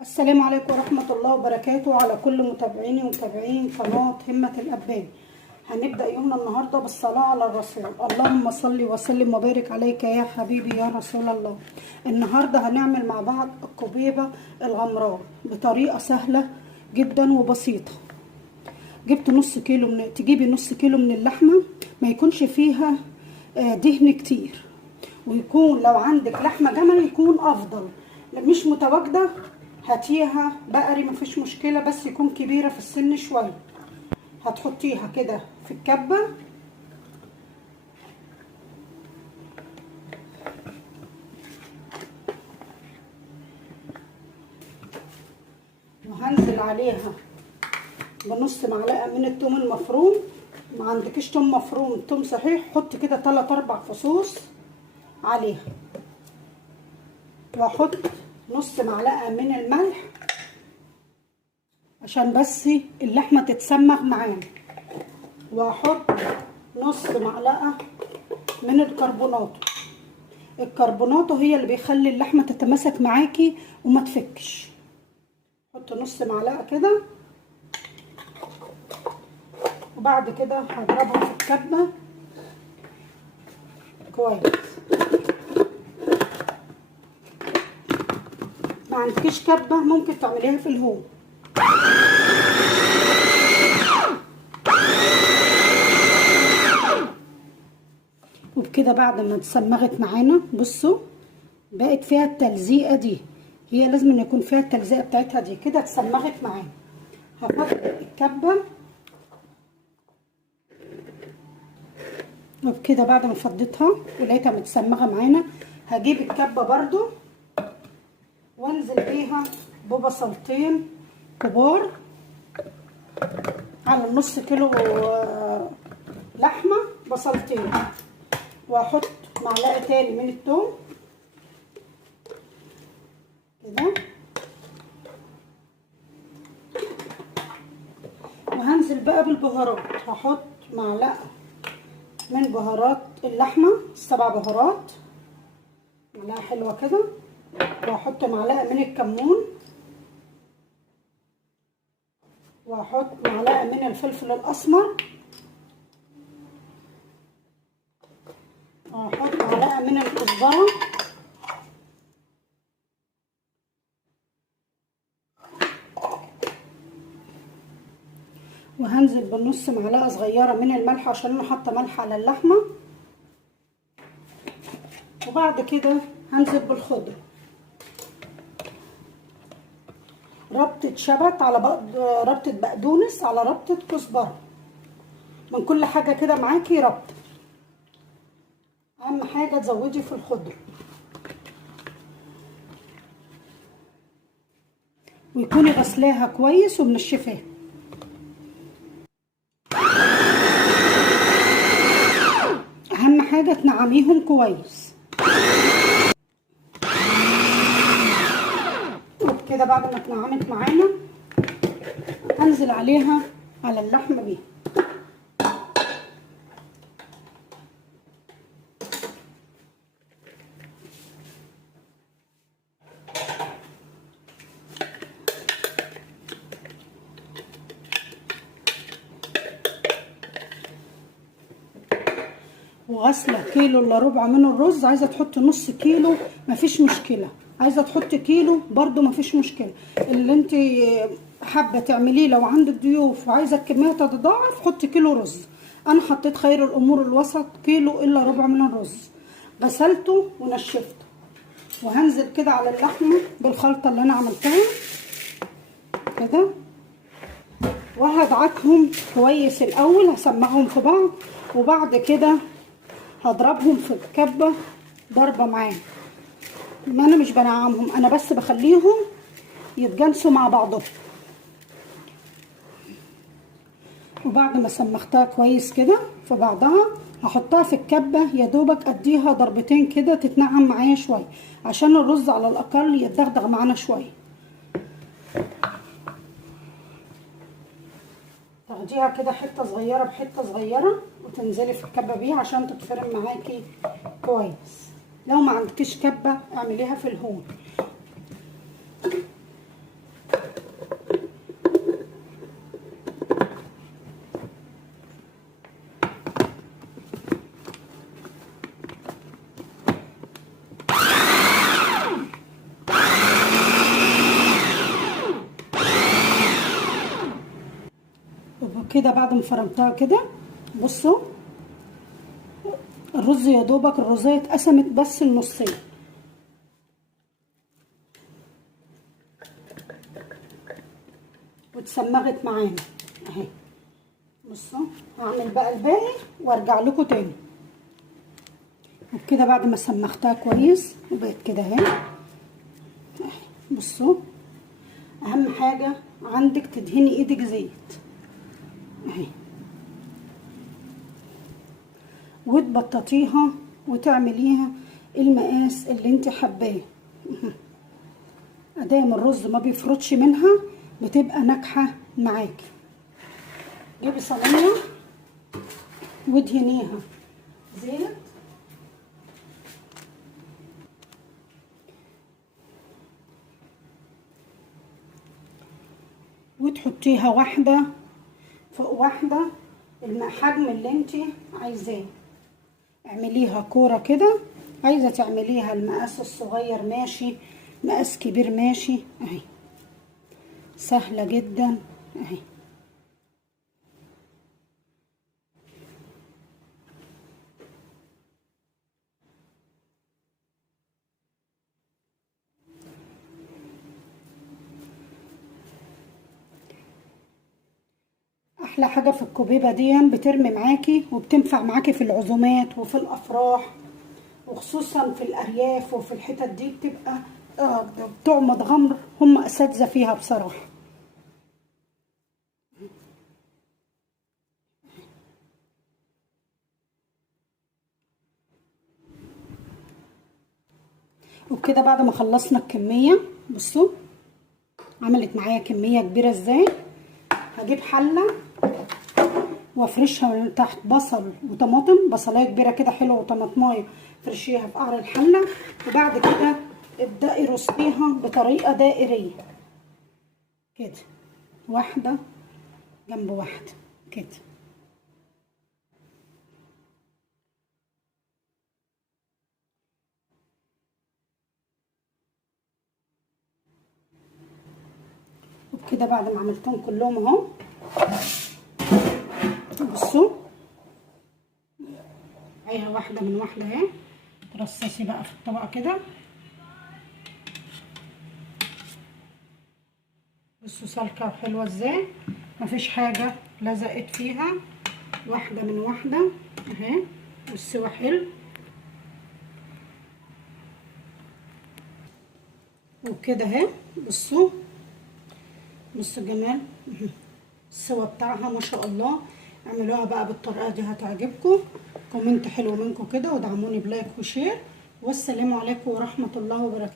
السلام عليكم ورحمة الله وبركاته على كل متابعيني ومتابعين قناة همة الأبان. هنبدأ يومنا النهاردة بالصلاة على الرسول. اللهم صل وسلم وبارك عليك يا حبيبي يا رسول الله. النهاردة هنعمل مع بعض الكبيبة الغمراء بطريقة سهلة جدا وبسيطة. جبت تجيبي نص كيلو من اللحمة، ما يكونش فيها دهن كتير، ويكون لو عندك لحمة جمل يكون أفضل. مش متواجدة هاتيها بقري مفيش مشكلة، بس يكون كبيرة في السن شوية. هتحطيها كده في الكبة وهنزل عليها بنص معلقة من الثوم المفروم. ما عندكيش ثوم مفروم، ثوم صحيح، حطي كده 3-4 فصوص عليها. واحط نص معلقة من الملح عشان بس اللحمة تتسمغ معانا، واحط نص معلقة من الكربوناتو هي اللي بيخلي اللحمة تتماسك معاكي وما تفكش. حط نص معلقة كده، وبعد كده هضربهم في الكبة كويس. ما عندكيش كبة ممكن تعمليها في الهون. وبكده بعد ما اتسمغت معانا بصوا بقت فيها التلزيقه دي، هي لازم ان يكون فيها التلزيقه بتاعتها دي كده اتسمغت معانا. هحط الكبه، وبكده بعد ما فضيتها ولقيتها متسمغه معانا هجيب الكبه برضو وانزل بيها ببصلتين كبار على نص كيلو لحمه، بصلتين، واحط معلقه تاني من الثوم كده، وهنزل بقى بالبهارات. هحط معلقه من بهارات اللحمه، 7 بهارات، معلقه حلوه كده، واحط معلقه من الكمون، واحط معلقه من الفلفل الاسمر، واحط معلقه من الكزبره، وهنزل بنص معلقه صغيره من الملح عشان انا حاطه ملح على اللحمه. وبعد كده هنزل بالخضره، ربطه شبت على ربطه بقدونس على ربطه كزبره، من كل حاجه كده معاكي ربطه. اهم حاجه تزودي في الخضره ويكوني غسلاها كويس ومنشفاها. اهم حاجه تنعميهم كويس. وبكده بعد ما اتنعمت معانا هنزل عليها على اللحمه دي. وغسله كيلو الا ربع من الرز. عايزه تحطي نص كيلو مفيش مشكله، عايزه تحطي كيلو برضو مفيش مشكله. اللي انت حابه تعمليه لو عندك ضيوف وعايزه الكميه تتضاعف حطي كيلو رز. انا حطيت خير الامور الوسط، كيلو الا ربع من الرز، غسلته ونشفته. وهنزل كده على اللحمه بالخلطه اللي انا عملتها كده، وهدعكهم كويس الاول، هسمعهم في بعض، وبعد كده هضربهم في الكبه ضربه معاهم. ما انا مش بنعمهم، انا بس بخليهم يتجانسوا مع بعضهم. وبعد ما سمختها كويس كده في بعضها هحطها في الكبه، يا دوبك اديها ضربتين كده تتنعم معايا شويه عشان الرز على الاقل يتدغدغ معانا شويه. تاخديها كده حته صغيره بحته صغيره وتنزلي في الكبه بيها عشان تتفرم معاكي كويس. لو ما عندكيش كبه اعمليها في الهون. وبكده بعد ما فرمتها كده بصوا الرز يا دوبك الرزايه اتقسمت بس النصين. واتسمغت معانا اهي. بصوا هعمل بقى الباقي وارجع لكم تاني. وبكده بعد ما سمختها كويس وبقت كده اهي. بصوا اهم حاجه عندك تدهني ايدك زيت اهي، وتبططيها وتعمليها المقاس اللي انت حباه. ادام الرز ما بيفرطش منها بتبقى ناجحه معاكي. جيبي صينيه وادهنيها زيت وتحطيها واحده فوق واحده الحجم اللي انت عايزاه. اعمليها كوره كده، عايزه تعمليها المقاس الصغير ماشي، مقاس كبير ماشي اهي، سهله جدا اهي. احلى حاجه في الكوبيبه دي بترمي معاكي وبتنفع معاكي في العزومات وفي الافراح، وخصوصا في الارياف وفي الحتت دي بتبقى بتوع متغمر هم اساتذه فيها بصراحه. وبكده بعد ما خلصنا الكميه بصوا عملت معايا كميه كبيره ازاي. هجيب حله وافرشها من تحت بصل وطماطم، بصلايه كبيره كده حلوه وطماطمايه فرشيها في قعر الحله. وبعد كده ابدأي رصيها بطريقه دائريه كده، واحده جنب واحده كده. وبكده بعد ما عملتهم كلهم اهو بصوا عيها واحده من واحده اهي. ترصصي بقى في الطبق كده بصوا سالكه وحلوه ازاي، مفيش حاجه لزقت فيها، واحده من واحده اهي، والسوا حلو. وكده اهي بصوا الجمال السوا بتاعها ما شاء الله. اعملوها بقى بالطريقه دي هتعجبكم. كومنت حلو منكم كده ودعموني بلايك وشير، والسلام عليكم ورحمه الله وبركاته.